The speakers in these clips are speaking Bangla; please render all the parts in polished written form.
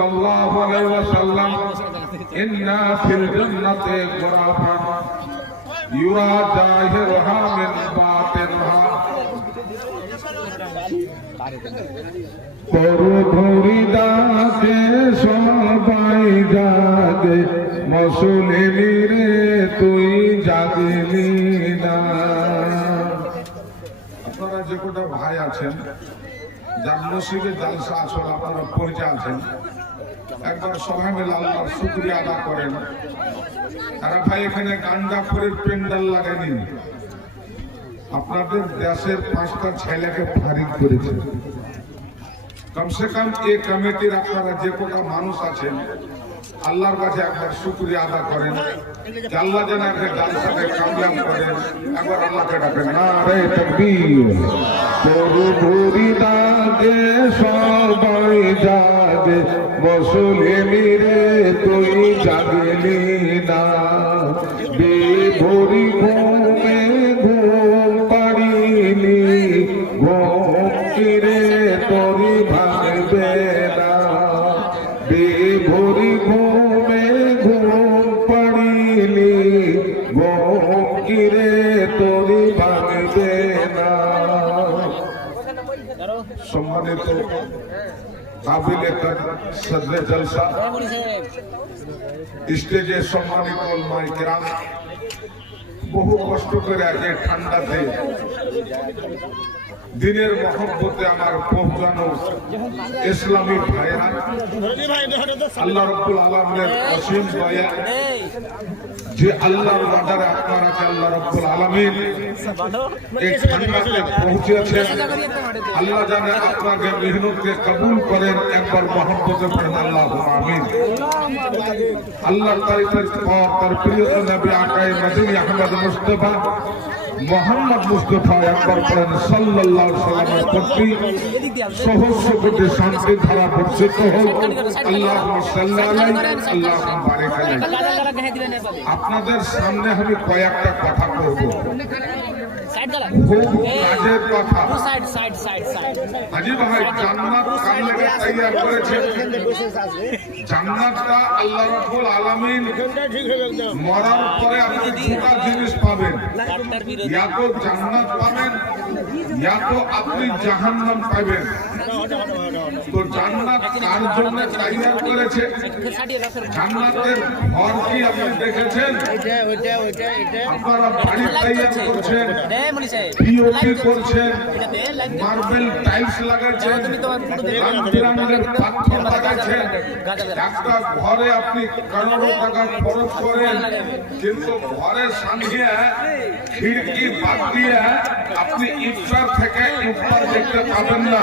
সাল্লাল্লাহু আলাইহি ওয়াসাল্লাম ইন্না ফিল জান্নাতি গুরাফান ইউরা জাহিরুহা মিন বাতিনহা করু ধরি ডাকে সবাই জাগে মুসলিমি রে তুই জাগলি না। আপনারা যে কটা ভাই আছেন যার নসিবে জালসা আসলে আপনারা পরিচয় আছেন, একবার সবাই মিলে আল্লাহর শুকরিয়া আদা করেন। তারা ভাই এখানে গান্ডাপুরের পেন্ডাল লাগায়নি, আপনাদের দেশের 5টা ছেলেকে ফারিক করেছে। কমসে কম এই কমিটির আপনারা যে কটা মানুষ আছেন আল্লাহর কাছে একবার শুকরিয়া আদা করেন, আল্লাহ যেন একটা জালসাকে কামিয়াব করেন। একবার আল্লাহকে ডাকেন নারে তাকবীর। করু ধরি ডাকে সবাই জাগে মুসলিমি রে তুই জাগলি না। বেভরি ঘুমে ঘুম পাড়িলি ঘুম রে তোরি ভাঙবে না। বেভরি ঘুমে ঘুম পাড়িলি ঘুম রে তোরি ভাঙবে না। সম্মানিত কাবিলে সদরে জলসা স্টেজে সম্মানিত উলামায়ে কিরাম, বহু কষ্ট করে আজকে ঠান্ডাতে দিনের মহব্বতে আমার পৌঁছানো ইসলামী ভাইরা, আল্লাহ রাব্বুল আলামিনের অসীম দয়া যে আল্লাহর ওয়াদারে আপনারাকে আল্লাহ রাব্বুল আলামিন এই ঠান্ডাতে পৌঁছেছেন। আল্লাহ জানে আপনাদের মেহনতকে কবুল করেন। একবার মহব্বতে পড়েন আল্লাহুম্মা আমিন। আল্লাহর তারিফের পর তার প্রিয় নবী আকায়ে মদিনী আহমদ মুস্তাফা মোহাম্মদ মুস্তাফা একবার পড়েন সাল্লাল্লাহু আলাইহি ওয়াসাল্লামের প্রতি সহস্র কোটি শান্তি ধারা বর্ষিত হোক। আল্লাহুম্মা সাল্লি আলাইহি আল্লাহুম্মা বারিক আলাইহি। আপনাদের সামনে আমি কয়েকটা কথা বলবো, খুব কাজের কথা। হাজী ভাই জান্নাত কার লেগে তৈরি করেছেন? জান্নাতটা আল্লাহ রাব্বুল আলামিন মরার পরে আপনি দুটো জিনিস পাবেন, ইয়া তো জান্নাত পাবেন, ইয়া তো আপনি জাহান্নাম পাবেন। তো জান্নাত কার জন্য তৈরি করেছে? জান্নাতের ঘর কি আপনি দেখেছেন? আপনারা বাড়ি তৈরি করছেন, পিওপি করছেন, মার্বেল টাইলস লাগাচ্ছেন, রং-বেরঙের পাথর লাগাচ্ছেন, একটা ঘরে আপনি কারোর টাকা খরচ করেন, কিন্তু ঘরের সঙ্গে খিড়কি বাদ দিয়ে আপনি ইফতার থেকে ইফতার দেখতে পাবেন না।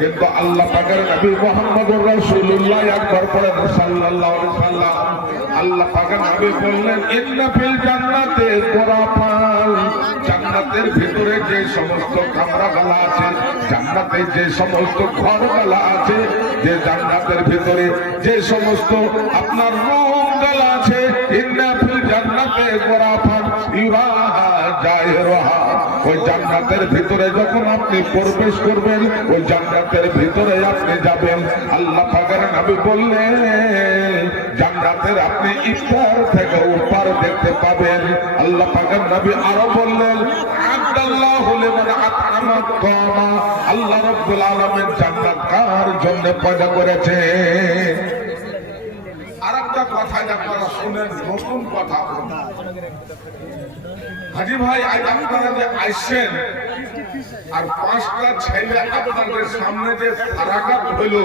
কিন্তু আল্লাহ পাকের নবী মুহাম্মদুর রাসূলুল্লাহ একবার পড়েন সাল্লাল্লাহু আলাইহি ওয়াসাল্লাম, আল্লাহ পাকের নবী বললেন ইন্না ফিল জান্নাতি গুরাফান, জান্নাতের ভিতরে যে সমস্ত কামরাগুলো আছে, জান্নাতে যে সমস্ত ঘরগুলো আছে, যে জান্নাতের ভিতরে যে সমস্ত আপনার রুমগুলো আছে, ইন্না ফিল জান্নাতি গুরাফান ইউরাহা জাহিরুহা, ওই জান্নাতের ভিতরে যখন আপনি প্রবেশ করবেন, ওই জান্নাতের ভিতরে আপনি যাবেন। আল্লাহ পাকের নবী বললেন জান্নাতের আপনি ইফতার থেকে উপর দেখতে পাবেন। আল্লাহ পাকের নবী আরো বললেন আদাল্লাহু লিমান আত'আমা তা'আমা, আল্লাহ রাব্বুল আলামিন জান্নাত কার জন্য পয়দা করেছে। আরেকটা কথা আপনারা শুনেন, নতুন কথা। হাজী ভাই আজ আপনারা যে আইসেন আর 5টা ছেলে আপনাদের সামনে যে ফারাকাত হইল,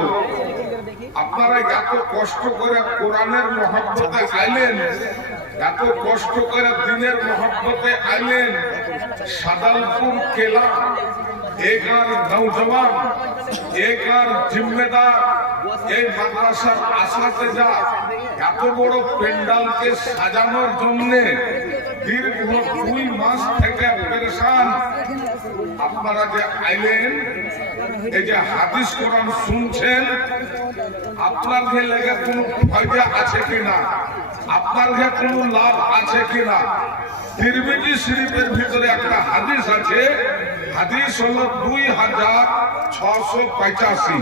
আপনারা এত কষ্ট করে কোরআনের মহব্বতে আইলেন, এত কষ্ট করে দিনের মহব্বতে আইলেন। সাদালপুর কেলা একার নওজওয়ান, একার জিম্মেদার, এই মাদ্রাসার আসাতেজা এত বড় পেন্ডালকে সাজানোর জন্য দীর্ঘ 2 মাস থেকে পেরেশান। আপনারা যে আইলেন, এই যে হাদিস কোরআন শুনছেন, আপনার যে লেগে কোনো ফায়দা আছে কিনা, আপনার যে কোনো লাভ আছে কিনা? তিরমিজি শরীফের ভিতরে একটা হাদিস আছে, হাদিস হলো 2685।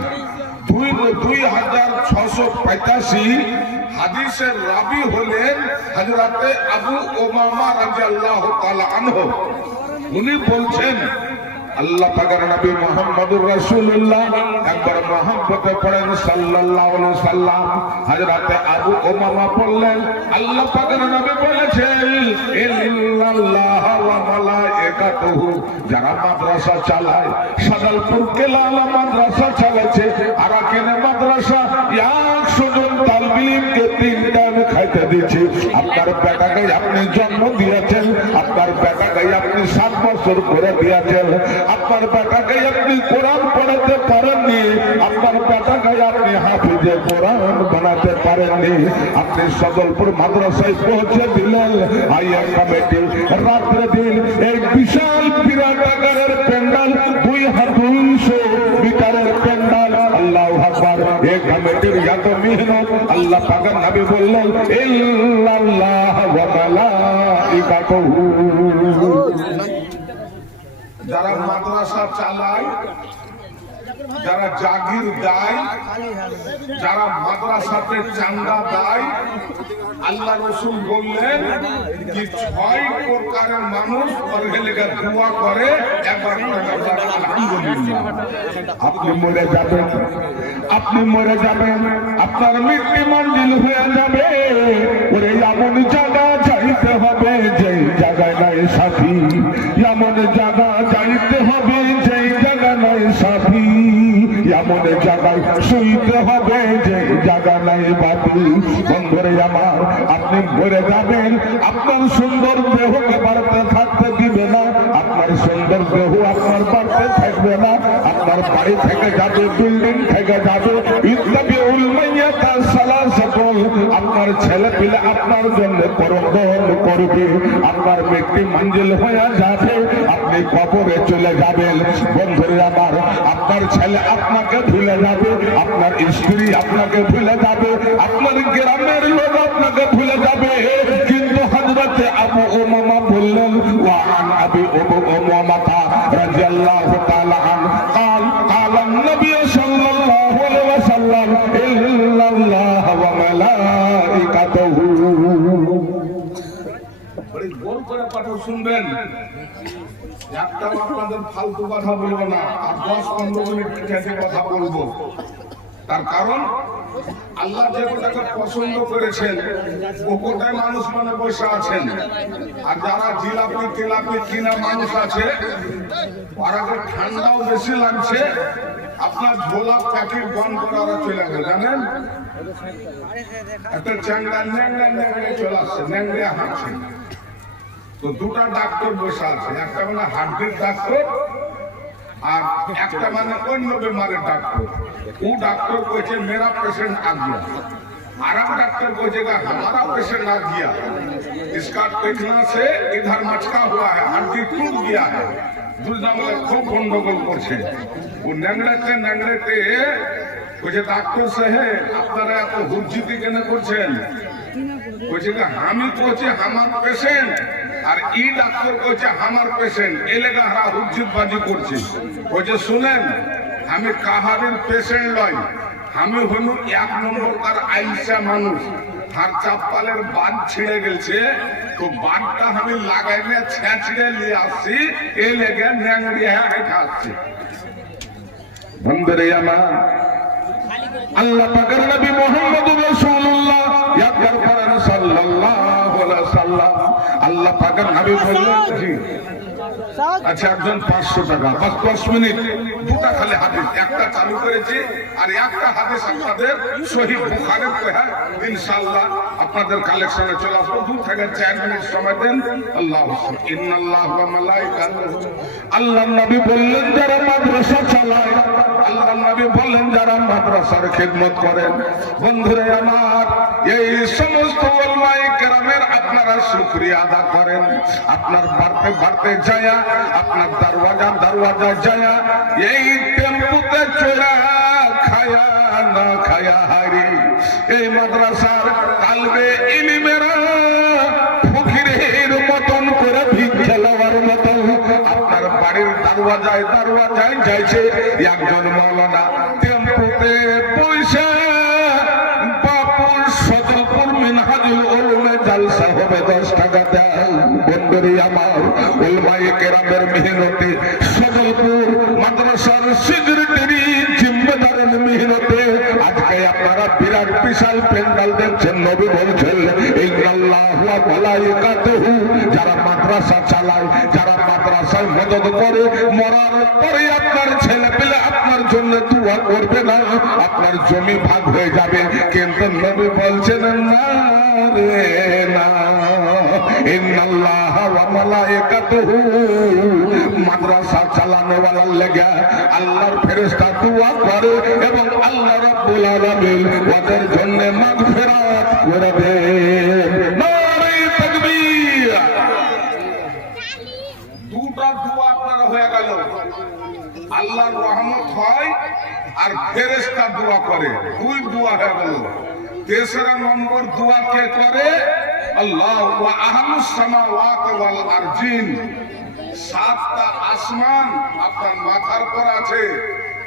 2685 হাদিসের রাবি হলেন হযরতে আবু উমামা রাদিয়াল্লাহু তাআলা আনহু। উনি বলছেন আল্লাহ পাকের নবী মুহাম্মদুর রাসূলুল্লাহ একবার মহব্বতে পড়েন সাল্লাল্লাহু আলাইহি সাল্লাম। হযরতে আবু উমামা বললেন আল্লাহ পাকের নবী বলেছেন ইন্নাল্লাহা ওয়া মালায়েকাতুহু, যারা মাদ্রাসা চালায়, সাদালপুর কেলালা মাদ্রাসা চালাচ্ছে, আরাকান মাদ্রাসা 100 জন তালবীকে 3 টাইম খাইতে দিচ্ছে। আপনার বেটাকে আপনি জন্ম দিয়েছেন, আপনার বেটাকে আপনি 7 বছর করে দিয়েছেন, আপনার বেটাকে আপনি কোরআন পড়াতে পারেননি, আপনার বেটাকে আপনি হাফিজে কোরআন বানাতে পারেননি, আপনি সদলপুর মাদ্রাসায় পৌঁছে দিলেন। আইয়া কমিটি রাত্রে দিন এই বিশাল বিরাট আকারের প্যান্ডাল 200 মিটারের প্যান্ডাল, আল্লাহু আকবার। এই কমিটির এত মেহনত, আল্লাহ পাকের নবী বললেন ইল্লাল্লাহ ওয়া মালাইকাতুহু। যারা মাদ্রাসা চালায়, যারা জাগির দেয়, যারা মাদ্রাসাতে চাঁদা দেয়, আল্লাহ রাসূল বললেন যে 6 প্রকারের মানুষ পরহেলিকা দোয়া করে, একবার আলহামদুলিল্লাহ। আপনি মরে যাবেন, আপনি মরে যাবেন, আপনার মৃত্যু মঞ্জিল হয়ে যাবে, ওরে এমন জায়গা যাইতে হবে যেই জায়গায় নাই সাথী, এমন জায়গা যাইতে হবে যেই জায়গা নাই সাথী, এমন জায়গায় শুইতে হবে যে জায়গা নাই বাতি। বন্ধুরে আমার, আপনি মরে যাবেন, আপনার সুন্দর দেহকে বাড়তে থাকতে দিবে না, আপনার সুন্দর দেহ আপনার বাড়তে থাকবে না, আপনার বাড়ি থেকে যাবে, বিল্ডিং থেকে যাবে, ইত্তাবিউল মাইয়াতা সালাসাতুল, আপনার ছেলে পিলে আপনার জন্য করদন করবে, আপনার মৃত্যু মঞ্জিল হয়ে যাবে, আপনি কবরে চলে যাবেন। বন্ধুরে আমার, আপনার ছেলে আপনাকে ভুলে যাবে, আপনার স্ত্রী আপনাকে ভুলে যাবে, আপনার গ্রামের লোক আপনাকে ভুলে যাবে, কিন্তু হযরতে আবু উমামা বললেন ওয়া আন আবি উমামা রাদিয়াল্লাহু তাআলা আনহু قال قال النبي صلى الله عليه وسلم إلا الله وملائكته। বড় গোল করে কথা শুনবেন, একটা আপনাদের ফালতু কথা বলবো না, আর 10-15 মিনিট কেটে কথা বলবো। তার কারণ আল্লাহ যে কোটাকে পছন্দ করেছেন ও কোটায় মানুষ মানে বসে আছেন, আর যারা জিলাপি তেলাপি কিনা মানুষ আছে, ওরা ঠান্ডাও বেশি লাগছে, আপনার ঝোলা প্যাকেট বন্ধ করা চলে গেল, জানেন? একটা চ্যাংড়া ন্যাংড়া ন্যাংড়ে চলে আসছে, ন্যাংড়ে হাঁটছে। তো দুটা ডাক্তার বসে আছে, একটা মানে হার্টের ডাক্তার আর একটা মানে অন্য বেমারের ডাক্তার। ও ডাক্তার কইছে মেরা पेशेंट आ गया, আর এক ডাক্তার কইছে हमारा पेशेंट आ गया, इसका देखना से इधर मचका हुआ है, हड्डी टूट गया है। दूसरा मतलब खूब गंडगोल করছে। ও ন্যাংড়াতে কইছে ডাক্তার সাহেব আপনারা এত হুজ্জিতি কেন করছেন? কইছে আমি কইছি আমার পেশেন্ট, আর ই ডাক্তার কইছে আমার পেশেন্ট, এলাকা হারা হুজ্জিতবাজি করছে। কইছে শুনেন, আমি কাহারির পেশেন্ট লই, আমি হলো 1 নম্বরকার আইসা মানুষ। আর চাপ্পালের বাদ ছিঁড়ে গেছে, তো বাদটা আমি লাগাইলে ছেঁচড়ে নিয়ে আসছি, এই লেগে ন্যাংড়িয়ে হেঁটে আসছি। বন্ধুরে আমার, আল্লাহ পাকের নবী মুহাম্মদুর রাসূলুল্লাহ ইয়াকবার করেন সাল্লাল্লাহু আলাইহি সাল্লাম। আল্লাহ পাকের নবী বললেন জি আচ্ছা একজন 500 টাকা, বাস 10 মিনিট। দুটা খালি হাদিস, একটা চালু করেছি আর একটা হাদিস আপনাদের সহিহ বুখারীর কয়া ইনশাআল্লাহ আপনাদের কালেকশনে চলে আসবে। 2 থেকে 4 মিনিট সময় দেন। আল্লাহু ইন্নাল্লাহু ওয়া মালাইকাতুহু, আল্লাহ নবী বললেন যারা মাদ্রাসা চালায়, আল্লাহ নবী বললেন যারা মাদ্রাসার খিদমত করেন। বন্ধুরা আমার, এই সমস্ত উলামায়ে কেরামের আপনারা শুকরিয়া আদা করেন। আপনার বাড়তে বাড়তে যায়, আপনার দরওয়াজা যায়, এই টেম্পুতে চড়া খায়া না খায়া হারি, এই মাদ্রাসার তালবে ইলমেরা ফকিরের মতন করে ভিক্ষা লওয়ার মতন আপনার বাড়ির দরওয়াজায় যাইছে একজন মাওলানা টেম্পুতে বন্ধুরে আমার উলমায়ে কেরামের মেহনতে সদলপুর মাদ্রাসার সেক্রেটারি জিম্মেদারের মেহনতে আজকে আপনারা বিরাট বিশাল পেন্ডাল দেখছেন। নবী বলছেন ইন্নাল্লাহু ওয়া মালাইকাতুহু, যারা মাদ্রাসা চালায়, যারা মাদ্রাসায় মদদ করে, মরার পরে আপনার ছেলে পেলে আপনার জন্য দোয়া করবে না, আপনার জমি ভাগ হয়ে যাবে। কিন্তু নবী বলছেন না রে না, ইন্নাল্লাহা ওয়া মালাইকাতুহু, মাদ্রাসা চালানো ওয়ালার লেগে আল্লাহর ফেরেশতা দোয়া করে এবং আল্লাহ রাব্বুল আলামিন ওদের জন্য মাগফিরাত করে দেন। নারে তাকবীর। দুটো দোয়া আপনারা হয়ে গেল, আল্লাহর রহমত হয় আর ফেরেশতা দোয়া করে, দুই দোয়া হয়ে গেল। তেসরা নম্বর দোয়া কে করে? আল্লাহ ওয়া আহলুস সামাওয়াতি ওয়াল আরজিন, সাতটা আসমান আপনার মাথার পর আছে।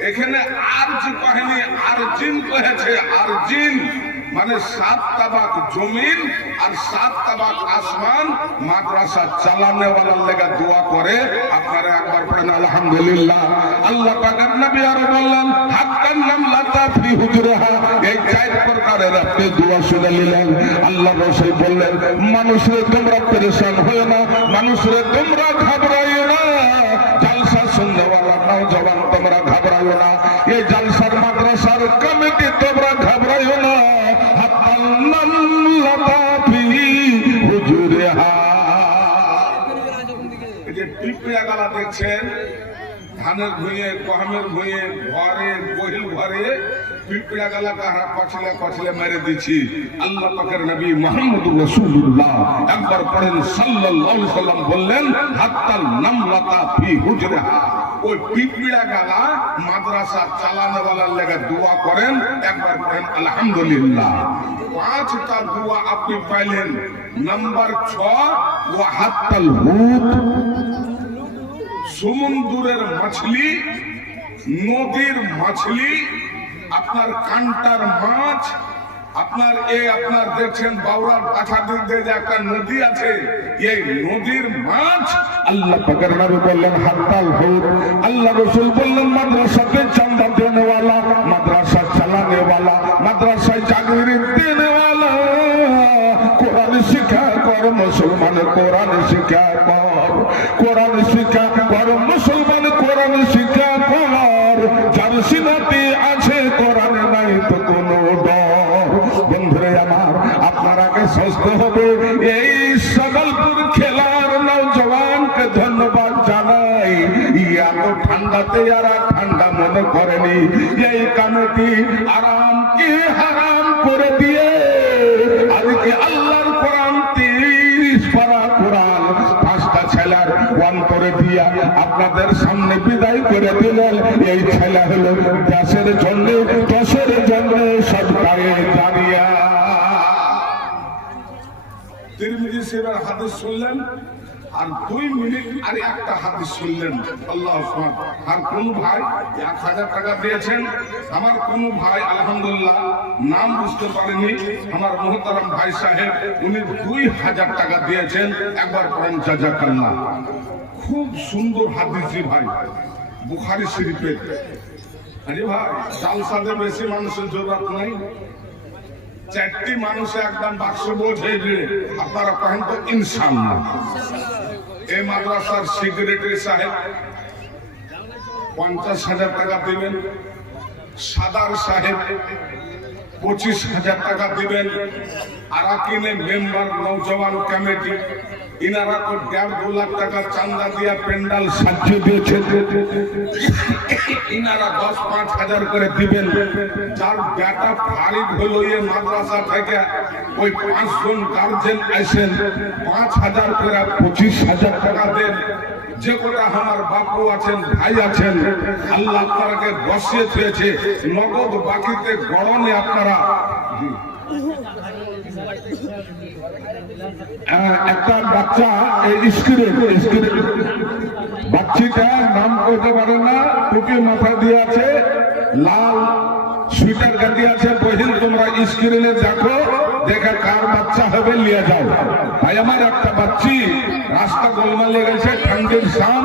এখানে আরজ কাহিনী আরজিন কহেছে, আরজিন মানে 7 তাবাক জমিন আর 7 তাবাক আসমান। মাদ্রাসা চালানো ওয়ালার লেগে দোয়া করে। আপনারা একবার পড়েন আলহামদুলিল্লাহ। আল্লাহ পাকের নবী আর বললেন হাক্কান নামলাতা ফি হুজুরিহা, এই 4 প্রকারের আপনি দোয়া শুনে নিলেন। আল্লাহ রাসূল বললেন মানুষরে তোমরা পেরেশান হয়ো না, মানুষরে তোমরা ঘাবড়াইও না, জালসা শুননে ওয়ালা নওজওয়ান তোমরা ঘাবড়াইও না, এই জালসার মাদ্রাসার কমিটি তোমরা ঘাবড়াইও না। হাক্কান নামলাতা ফি হুজুরিহা, এই যে পিঁপড়া গালা দেখছেন ধানের ভুঁয়ে, গহমের ভুঁয়ে, ঘরে বহিল ঘরে পিঁপড়া গালা কারা পছলে পছলে মেরে দিচ্ছি। আল্লাহ পাকের নবী মুহাম্মদুর রাসূলুল্লাহ একবার পড়েন সাল্লাল্লাহু আলাইহি সাল্লাম বললেন হাত্তাল নামলাতা ফি হুজরিহা, ওই পিঁপড়া গালা মাদ্রাসা চালানো ওয়ালার লেগে দোয়া করেন। একবার পড়েন আলহামদুলিল্লাহ। 5টা দোয়া আপনি পাইলেন। নাম্বার 6 ওয়া হাত্তাল হুত, সমুদ্রের মাছলি, নদীর মাছলি, আপনার কান্টার মাছ, আপনার আপনার দেখছেন বাউরার পাছা দিক দিয়ে যে একটা নদী আছে, এই নদীর মাছ আল্লাহ পাকের নবী বললেন হাত্তাল হুত। আল্লাহ রাসূল বললেন মাদ্রাসাকে চাঁদা দেনে ওয়ালা, মাদ্রাসা চালানে ওয়ালা, মাদ্রাসায় চাকরি দেনে ওয়ালা, কোরআন শিক্ষা কর মুসলমান, কোরআন শিক্ষা কর, কোরআন শিক্ষা কর মুসলমান, কোরআন শিক্ষা কর, যার সিনাতে আছে কোরআন নাই তো কোনো ডর। বন্ধুরে আমার, আপনার আগে সুস্থ হবে এই সদলপুর খেলার নওজওয়ানকে ধন্যবাদ জানাই। এত ঠান্ডাতে আর ঠান্ডা মনে করেনি, এই কমিটি আরাম কি হারাম করে দিয়ে আজকে আল্লাহর কোরআন 30 পারা কোরআন 5টা ছেলের অন্তরে দিয়া আপনাদের সামনে বিদায় করে দিলেন। এই ছেলে হলো দেশের জন্য, দেশের জন্য সদকায়ে জারিয়া। তিরমিজি শরীফের হাদিস শুনলেন আর 2 মিনিট আর একটা হাদিস শুনলেন। আল্লাহু আকবার। আর কোন ভাই 1000 টাকা দিয়েছেন, আমার কোন ভাই আলহামদুলিল্লাহ নাম বুঝতে পারেনি, আমার মুহতারাম ভাই সাহেব উনি 2000 টাকা দিয়েছেন। একবার পড়েন জাযাকাল্লাহ। খুব সুন্দর হাদিস ভাই, বুখারী শরীফের। আরে ভাই জালসাতে বেশি মানুষের জরুরত নাই, 4টি মানুষ একদম বাক্স বোঝে আপনারা কহেন তো ইনশাআল্লাহ। এই মাদ্রাসার সেক্রেটারি সাহেব 50,000 টাকা দিবেন, সাদার সাহেব 25,000 টাকা দিবেন, আরাকিনে মেম্বার নওজওয়ান কমিটি ইনারা তো 1.5-2 লাখ টাকা চাঁদা দিয়া পেন্ডাল সাজিয়ে দিয়েছেন। ইনারা 10-5 হাজার করে দিবেন। যার বেটা ফারিক হলো এই মাদ্রাসা থেকে ওই 5 জন গার্জেন আসেন, 5,000 করে 25,000 টাকা দেন। যে কটা আমার বাপু আছেন, ভাই আছেন, আল্লাহ আপনাকে বসিয়ে দিয়েছে, নগদ বাকিতে গড়নে আপনারা একটা বাচ্চা স্কুলে বাচ্চিটার নাম করতে পারে না, টুপি মাথা দিয়ে আছে, লাল সুইটার গাঁথি আছে। বহিন তোমরা স্ক্রিনে দেখো, দেখে কার বাচ্চা হবে নিয়ে যাও। ভাই আমার একটা বাচ্চি রাস্তা গোলমালে গেছে, ঠান্ডের শাম,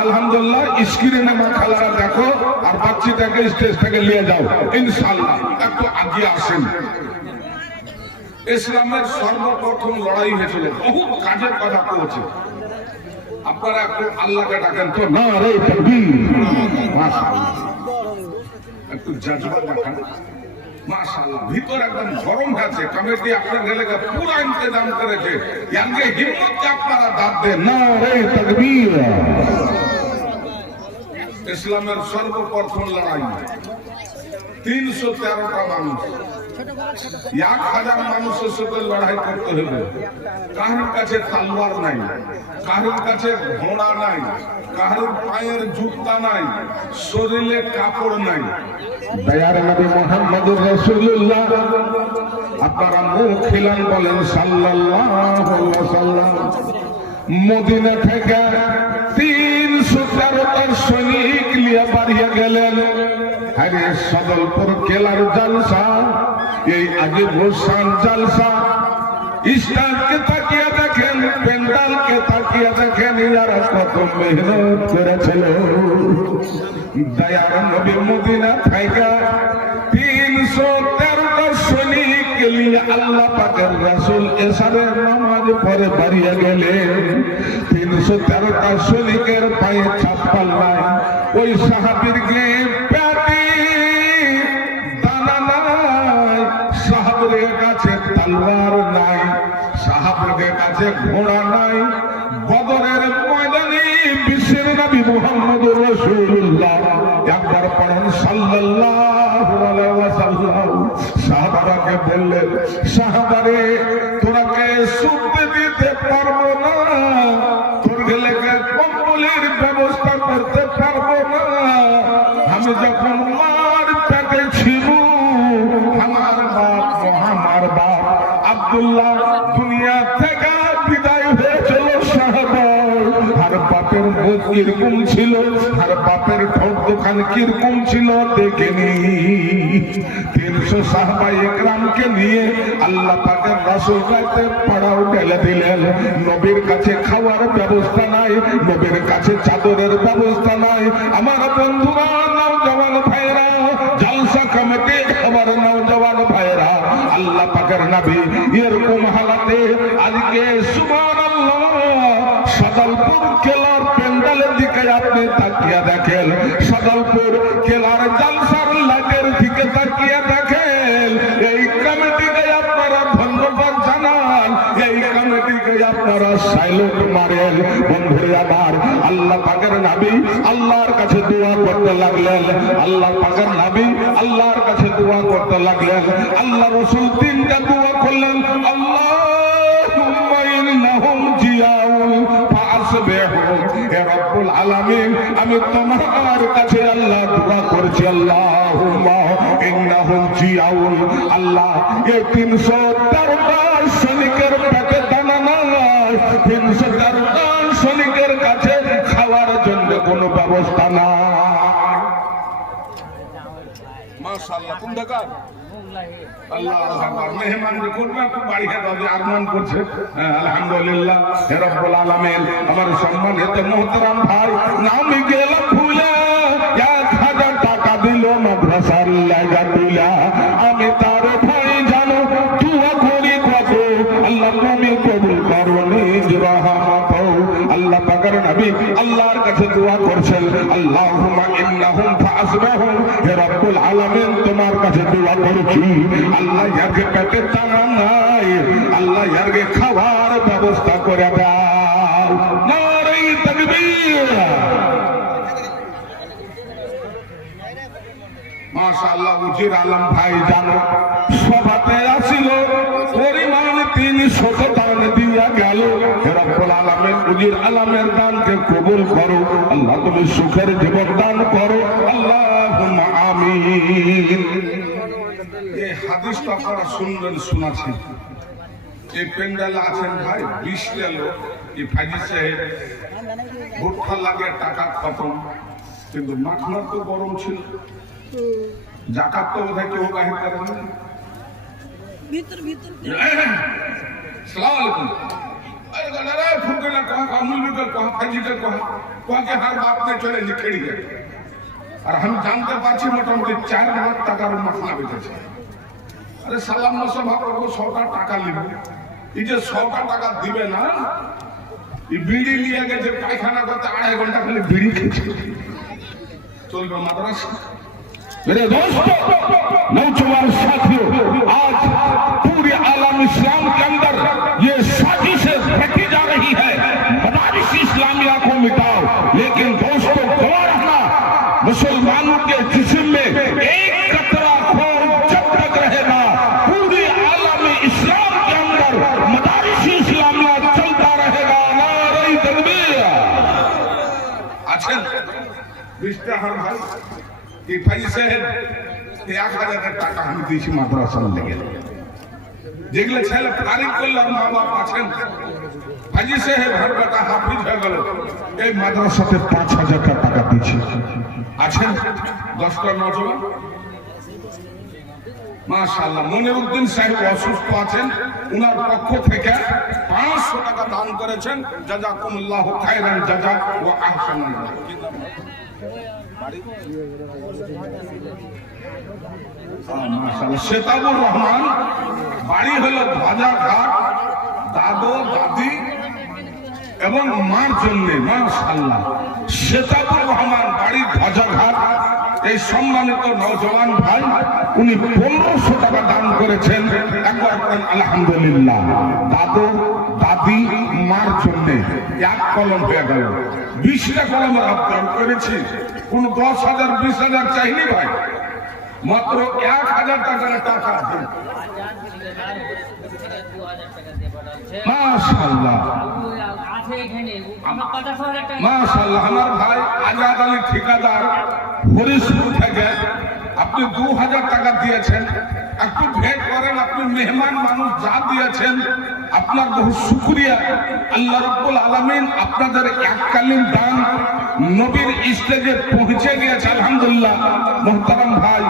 আলহামদুলিল্লাহ স্ক্রিনে মা খালারা দেখো, আর বাচ্চিটাকে স্টেজ থেকে নিয়ে যাও ইনশাআল্লাহ। একটু আগে আসেন। ইসলামের সর্বপ্রথম লড়াই হয়েছিল, বহু কাজের কথা বলছে, আপনারা একটু আল্লাহকে ডাকেন তো না রে তাকবীর, মাশাআল্লাহ। একটু জাজবা দেখান, মাশাআল্লাহ। ভিতর একদম গরম আছে, কমিটি আপনার এলাকা পুরো ইন্তজাম করেছে, ইয়াঙ্গে হিম্মতকে আপনারা দাঁত দেন না রে তাকবীর। ইসলামের সর্বপ্রথম লড়াই 313টা মানুষ, 1000 মানুষের সাথে লড়াই করতে হবে। কারোর কাছে তলোয়ার নাই, কারোর কাছে ঘোড়া নাই, কারোর পায়ের জুতা নাই, শরীরে কাপড় নাই। দয়ার নবী মুহাম্মদুর রাসূলুল্লাহ, আপনারা মুখ খিলান বলেন সাল্লাল্লাহু আলাইহি ওয়াসাল্লাম। মদিনা থেকে 313টা সৈনিক নিয়ে বাড়িয়ে গেলেন। আরে সদলপুর কেলার জলসা, এই আগে ভূষণ জলসা, স্টারকে তাকিয়ে দেখেন, পেন্ডালকে তাকিয়ে দেখেন, যারা কত মেহনত করেছিল। দয়ার নবী মদিনা থেকে 313টা সৈনিক নিয়ে আল্লাহ পাকের রাসূল এশারের নামাজ পড়ে বাড়িয়ে গেলেন। 313টা সৈনিকের পায়ে চপ্পল নাই, ওই সাহাবীর গে তলোয়ার নাই, সাহাবাদের কাছে ঘোড়া নাই। বদরের ময়দানে বিশ্বের নবী মুহাম্মদুর রাসূলুল্লাহ, একবার পড়েন সাল্লাল্লাহু আলাইহি ওয়াসাল্লাম। সাহাবাকে বললেন, সাহাবারে তোরাকে শুতে দিতে পারবো না, তোর লেগে কম্বলের ব্যবস্থা করতে পারবো না। আমি যখন মার পেটে ছিল, আমার বাপ আমার বাপ আব্দুল্লাহ দুনিয়া থেকে বিদায় হয়েছিল। সাহাবা আর বাপের মুখ কিরকম ছিল, আর বাপের ঠোঁট দোকান কিরকম ছিল দেখেনি। 300 সাহাবা একরামকে নিয়ে আল্লাহ পাকের রাসূল রাতে পড়াও ঢেলে দিলেন। নবীর কাছে খাওয়ার ব্যবস্থা নাই, নবীর কাছে চাদরের ব্যবস্থা নাই। আমার বন্ধুরা, নওজওয়ান ভাইরা, জলসা কমিটি, আমার নওজওয়ান ভাইরা, আল্লাহ পাকের নবী এরকম হালাতে আজকে সুবহানাল্লাহ সদলপুর কেলার প্যান্ডেলের দিকে আপনি তাকিয়ে দেখেন, সদলপুর কেলার জলসার লাইটের দিকে তাকিয়ে দেখেন। এই কমিটিকে আপনারা ধন্যবাদ জানান, এই কমিটিকে আপনারা সাইলুট মারেন। বন্ধুরে আমার, আল্লাহ পাকের নবী আল্লাহর কাছে দোয়া করতে লাগলেন, আল্লাহ পাকের নবী আল্লাহর কাছে দোয়া করতে লাগলেন। আল্লাহ রাসূল 3টা দোয়া করলেন, আল্লাহুম্মা ইন্নাহুম জিয়াউন ফাসবিহুম। হে রব্বুল আলামিন, আমি তোমার কাছে আল্লাহ দোয়া করছি, আল্লাহুম্মা ইন্নাহুম জিয়াউন। আল্লাহ, এই 313টা সৈনিকের পেটে দানা নাই, 313টা সৈনিকের কাছে খাওয়ার জন্য কোনো ব্যবস্থা নাই। মাশাআল্লাহ, কোন জায়গা আল্লাহ আকবার। মেহমান করবে বাড়িতে দাদা আরমান করছে, আলহামদুলিল্লাহ। হে রব্বুল আলামিন, আমার সম্মানিত মুহতারাম ভাই, আমি গেলাম ভুলে 1000 টাকা দিল মাদ্রাসার লাগা তুলা। আমি তার ভাই জানো দোয়া করি কত, আল্লাহ তুমি কবুল করো নিজ রহমত। আল্লাহ পাকের নবী আল্লাহর কাছে দোয়া করছেন, আল্লাহুম্মা ইন্নাহুম ফাসবিহুম। হে রব্বুল আলামিন, তোমার কাছে দোয়া করছি, আল্লাহ ইয়াকে পেটে দানা নাই, আল্লাহ ইয়াকে খাওয়ার ব্যবস্থা করে দাও। নারে তাকবীর। মাশাআল্লাহ। উজির আলম ভাই জানো সভাতে আসিল, পরিমাণ 300 দান দিয়া গেল। হে রব্বুল আলামিন, উজির আলমের দানকে কবুল করো, আল্লাহ তুমি সুখের জীবন দান করো, আল্লাহুম্মা আমিন। এই হাদিসটা আপনারা শুনলেন, শোনাচ্ছেন। এই প্যান্ডেলে আছেন ভাই 20টা লোক। এই ফাজি সাহেব ভুট্টা লাগে টাকা খতম, কিন্তু মাখনা তো গরম ছিল। জাকাত তো বোধহয় কেউ বাহির করেন, भीतर भीतर सलाम अलैकुम अरे गलरा फुके ना कहा अमूल भी कर कहा फजी कर कहा के हर बात में चले निकड़ी गए और हम जानते पाछी मोटामुटी 4 लाख টাকার মশলা বেচেছে আরে সালাম মুসাফা করব 100 টাকা নিব এই যে 100 টাকা দিবে না এই বিড়ি নিয়ে গেছে পায়খানা করতে 2.5 ঘন্টা খালি বিড়ি খেয়েছে চলবে মাদ্রাসা मेरे दोस्तों नौजवान साथियों आज पूरे आलम इस्लाम के अंदर ये साजिशें रखी जा रही है मदारिस इस्लामिया को मिटाओ लेकिन दोस्तों गवाह रखना मुसलमानों के जिस्म में एक कतरा खून जब तक रहेगा पूरे आलम इस्लाम के अंदर मदारिस इस्लामिया चलता रहेगा नारे तकबीर আছেন বিশটা হার ভাই এই পয়সা 1000 টাকা আমি দিয়েছি মাদ্রাসার লেগে যেগুলো ছেলে তারিখ করলাম মা বাপ আছেন হাজি সাহেব ঘর বেটা হাফিজ হয়ে গেল এই মাদ্রাসাতে 5000 টাকা দিয়েছি আছেন 10টা নওজওয়ান মাশাআল্লাহ মনিরউদ্দিন সাহেব অসুস্থ আছেন উনার পক্ষ থেকে 500 টাকা দান করেছেন জাযাকুমুল্লাহু খায়রান জাযা ওয়া আহসানুল্লাহ শেতাবুর রহমান বাড়ি হলো বাজারঘাট দাদু দাদি এবং মার জন্য মাশাআল্লাহ শেতাবুর রহমান বাড়ি বাজারঘাট এই সম্মানিত নওজওয়ান ভাই উনি 1500 টাকা দান করেছেন একবার বলেন আলহামদুলিল্লাহ দাদু দাদি মার জন্য এক কলম পেয়ে গেল 20টা কলমের আবদার করেছি কোন 10,000 20,000 চাইনি ভাই মাত্র 1000 টাকা দিন মাশাআল্লাহ মাশাআল্লাহ আমার ভাই আজাদ আলী ঠিকাদার হরিশপুর থেকে আপনি 2000 টাকা দিয়েছেন একটু ভেট করেন আপনি মেহমান মানুষ যা দিয়েছেন আপনার বহু শুকরিয়া আল্লাহ রাব্বুল আলামিন আপনাদের এককালীন দান নবীর স্টেজে পৌঁছে গিয়েছে আলহামদুলিল্লাহ মুহতারাম ভাই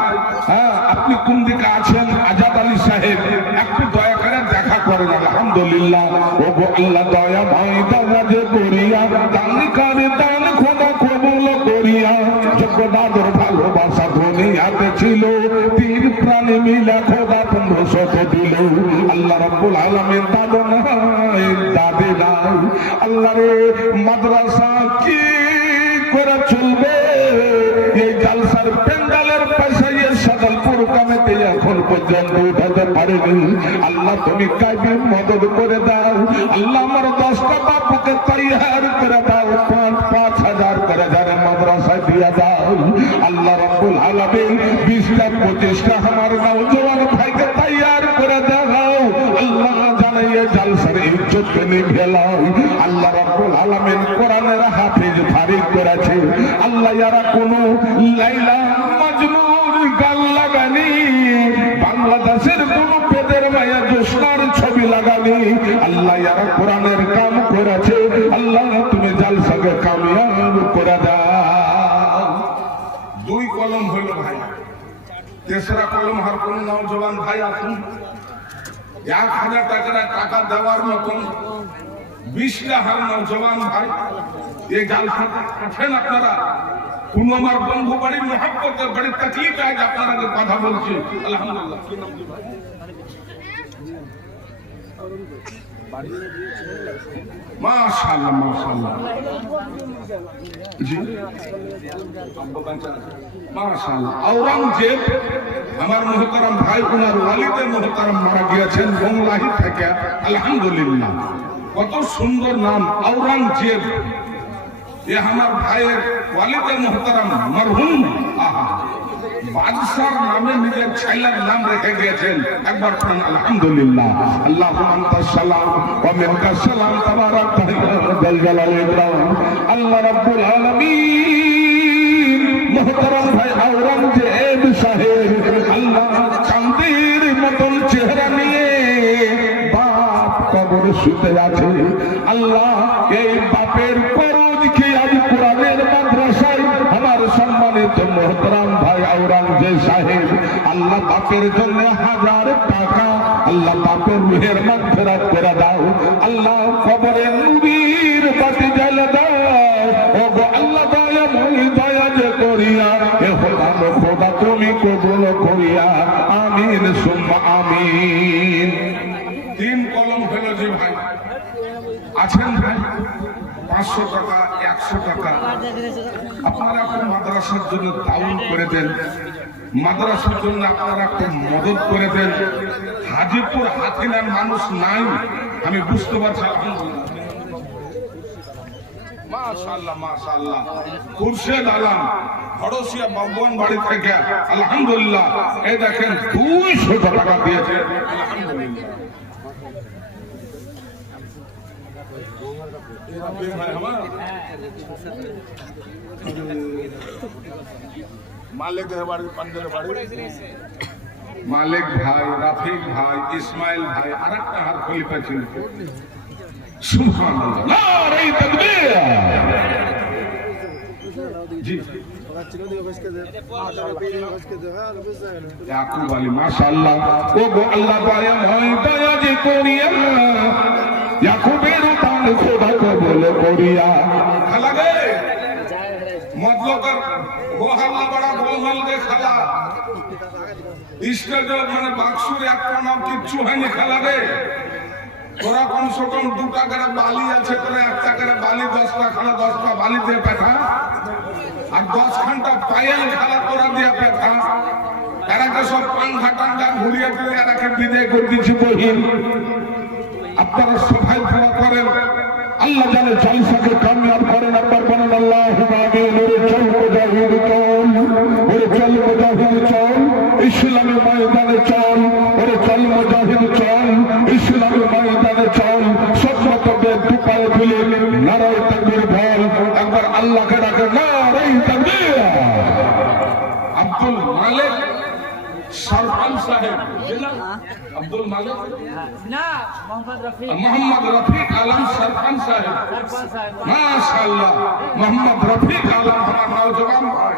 হ্যাঁ আপনি কোন দিকে আছেন আজাদ আলী সাহেব একটু দয়া করে দেখা করেন আলহামদুলিল্লাহ ও গো আল্লাহ দয়া ভাই দাওয়াজে করিয়া দান করে দান খোদা কবুল করিয়া যোগ্য দাদর ভালোবাসা দুনিয়াতে ছিল তীর প্রাণে মিলা খোদা 1500 দিল আল্লাহ রাব্বুল আলামিন দাদু নাই দাদি নাই আল্লাহ রে মাদ্রাসা কি করে চলবে এই জালসার প্যান্ডেলের পয়সা এই সদলপুর কমিটি এখন পর্যন্ত উঠাতে পারেনি আল্লাহ তুমি কাইবে মদদ করে দাও আল্লাহ আমার 10টা বাপুকে তৈয়ার করে দাও 5,000 করে যারা মাদ্রাসা দিয়া দাও আল্লাহ রাব্বুল আলামিন 20টা 25টা আমার নওজওয়ান ভাইকে তৈয়ার করে দাও আল্লাহ জানাইয়ে জালসার ইজ্জত নিভে লাও আল্লাহ রাব্বুল আলামিন কোরআনের হাফেজ ফারিক করেছে আল্লাহ ইয়ারা কোন লাইলা মজনুর গান লাগানি বাংলাদেশের কোন পেদের মায়া জোসনার ছবি লাগানি আল্লাহ ইয়ারা কোরআনের কাম করেছে আল্লাহ তুমি জালসাকে কামিয়াব করে দাও 2 কলম হইল ভাই তেসরা কলম হার কোন নওজওয়ান ভাই আছেন 1000 টাকা দেওয়ার মতন 20টা হার নওজওয়ান ভাই এই জালসা আছেন আপনারা কোন আমার বন্ধু বাড়ি মহব্বতের বড় তকলিফ আছে আপনারা যে কথা বলছি আলহামদুলিল্লাহ কি নাম ভাই মাশাআল্লাহ মাশাআল্লাহ জি মাশাআল্লাহ औरंगजेब আমার মুহতারাম ভাই ওনার ওয়ালিদে মুহতারাম মারা গিয়েছেন বংলাহি থেকে আলহামদুলিল্লাহ কত সুন্দর নাম औरंगजेब ये हमार भाइয়ের ওয়ালিদে মুহতারাম মরহুম বাদশার নামে নিজের ছেলের নাম রেখে গিয়েছেন একবার পড়ুন আলহামদুলিল্লাহ আল্লাহুম্মা আনতাস সালাম ওয়া মিনকাস সালাম তাবারাক জাল জালাল ইকরাম আল্লাহ রাব্বুল আলামিন মুহতারাম ভাই औरंगजेब সাহেব আল্লাহ চাঁদের মতন চেহারা নিয়ে বাপ কবর শুতে আছে আল্লাহ এই বাপের করজ কি আজ কোরআনের মাদ্রাসায় আমার সম্মানিত মুহতারাম ভাই औरंगजेब সাহেব আল্লাহ বাপের জন্য 1000 টাকা আল্লাহ পাপের রুহের মাগফিরাত করে দাও আল্লাহ কবরে নূরের বাতি জ্বালা দাও ও গো আল্লাহ দয়াময় দয়া যে করিয়া এ খোদাম খোদা তুমি কবুল করিয়া আমিন সুম্মা আমিন। 3 কলম হলো যে ভাই আছেন ভাই 500 টাকা 100 টাকা আপনারা একটু মাদ্রাসার জন্য তাউন করে দেন, মাদ্রাসার জন্য আপনারা একটু মদত করে দেন। হাজিপুর হাতিনার মানুষ নাই আমি বুঝতে পারছি। মাশাআল্লাহ মাশাআল্লাহ খুরশেদ আলম হরসিয়া বাবুয়ান বাড়ি থেকে আলহামদুলিল্লাহ এই দেখেন 200 টাকা দিয়েছে আলহামদুলিল্লাহ। मालिक है बाड़ी पंद्रह बाड़ी মালিক ভাই, রাফিক ভাই, ইসমাইল ভাই আর একটা হার খলিফা ছিল। সুবহানাল্লাহ নারে তাকবীর। জি ইয়াকুব আলী মাশাআল্লাহ ও গো আল্লাহ দয়াময় দয়া যে করিয়া ইয়াকুবের দান খোদা কবুল করিয়া খালা গে মতলব वो हल्ला बड़ा गोलमाल के खाला इसका जो मैंने बाक्सुर एक नाम किच्छु है नहीं खाला रे তোরা কম সে কম 2 টাকার বালি আছে তোরা 1 টাকার বালি 10 টাকা খালা 10 টাকা বালি দিয়ে পেঠা আর 10 ঘন্টা পায়েল খালা তোরা দিয়ে পেঠা এরাকে সব পাঙ্খা টাঙ্গা ঘুরিয়ে ফিরে এরাকে বিদায় করে দিয়েছি বহিন। আপনারা সবাই দোয়া করেন আল্লাহ জানে জলসাকে কামিয়াব করেন। একবার বলেন আল্লাহুম্মা আমিন। ওরে চল মুজাহিদ চল, ওরে চল মুজাহিদ চল, ইসলামের ময়দানে চল, ওরে চল মুজাহিদ চল, ইসলামের ময়দানে চল। সত্যকে দুপায়ে তুলে নারায়ে তাকবীর বল, একবার আল্লাহকে ডাকে নারায়ে তাকবীর। আব্দুল মালিক सरपंच साहेब अब्दुल मालिक ना मोहम्मद रफीक आलम सरपंच साहेब माशाल्लाह मोहम्मद रफीक आलम हमारा नौजवान भाई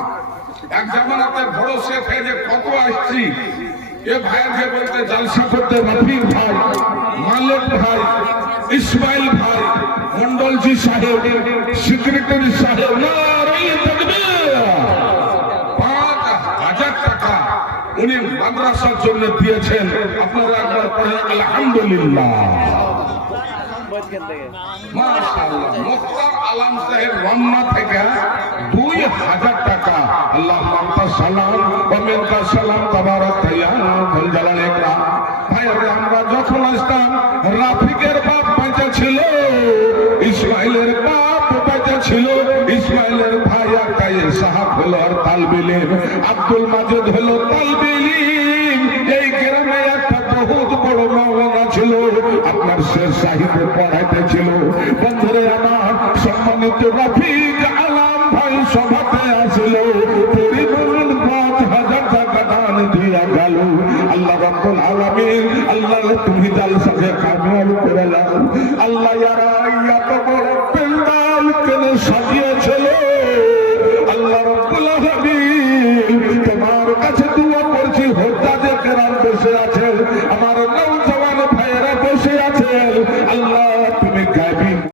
एक जमानाते भरोसे थे जे कत आसছি ये भाई के बोलते जलसा करते रफीक भाई, मालिक भाई, इस्माइल भाई, मंडल जी साहेब, सेक्रेटरी साहेब नारे तकबीर। 5000 টাকা উনি মাদ্রাসার জন্য দিয়েছেন। আপনারা একবার পড়েন আলহামদুলিল্লাহ মাশাআল্লাহ। মুখতার আলম সাহেব রমনা থেকে 2000 টাকা আল্লাহুম্মা সালাম ওয়া মিনকা সালাম তাবারাক ইয়া যাল জালাল ইকরাম। ভাই আমরা যখন আসতাম রাফিকের বাপ বেঁচে ছিল, ইসমাইলের বাপ বেঁচে ছিল, ইসমাইলের ভাই একটা সাহাব হলো আর তালবে ইলম, আব্দুল মাজিদ হলো তালবে ইলম। এই গ্রামে একটা বহুত বড় মাওলানা ছিল, আপনার শের সাহিত্য পড়াইতে ছিল। বন্ধুরে আমার সম্মানিত রফিক আলম ভাই সভাতে আসিল, পরিমাণ 5000 টাকা দান দিয়া গেল। আল্লাহ রাব্বুল আলামিন আল্লাহ তুমি জালসাকে কামিয়াব করে দাও। আল্লাহ